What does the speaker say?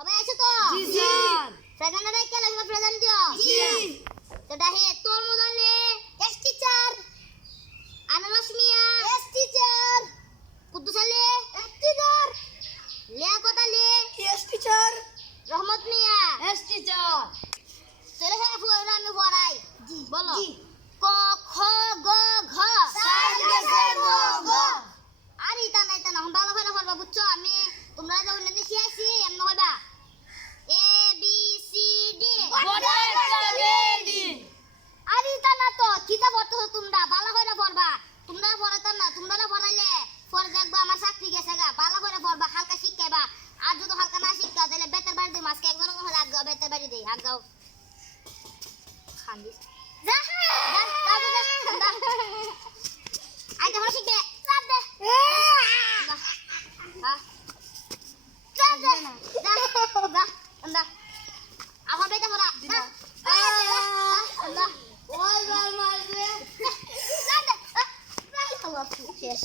সবাই আছো তো? জি স্যার। প্রেজেন্টরে কে লাগবে প্রেজেন্ট দিও? জি। তো ডাহে তোর মজালে yes teacher, Anaras Mia yes teacher, Kuddus Ali yes teacher, Liaqat Ali yes teacher. Rahmat Mia yes teacher. চলে যাবে ফুয়ারা আমি পড়াই। জি বলো। জি। ক খ গ ঘ সাইড গেছে গ গ। আর ইতা না ভালো করে পড়বা বুঝছো? আমি তোমরা যে অন্য দেশে আছি এমন কইবা এ বি সি ডি বড় একটা রেডি। আর ইতা না তো কিতা পড়তেছো তোমরা ভালো করে পড়বা। তোমরা পড়াতাম না, তোমরা পড়াইলে পরে দেখবা আমার চাকরি গেছে গা। ভালো করে পড়বা, হালকা শিখাইবা। আর যদি হালকা না শিখাও তাহলে বেতের বাড়ি দিই মাসকে একজন করে আগাও, বেতের বাড়ি দেই আগাও খান্দিস যা আইতে পড়া শিখবে চাপ দে চাপ দে যা আমার বেতে পড়া ওই বার মারবে। শেষ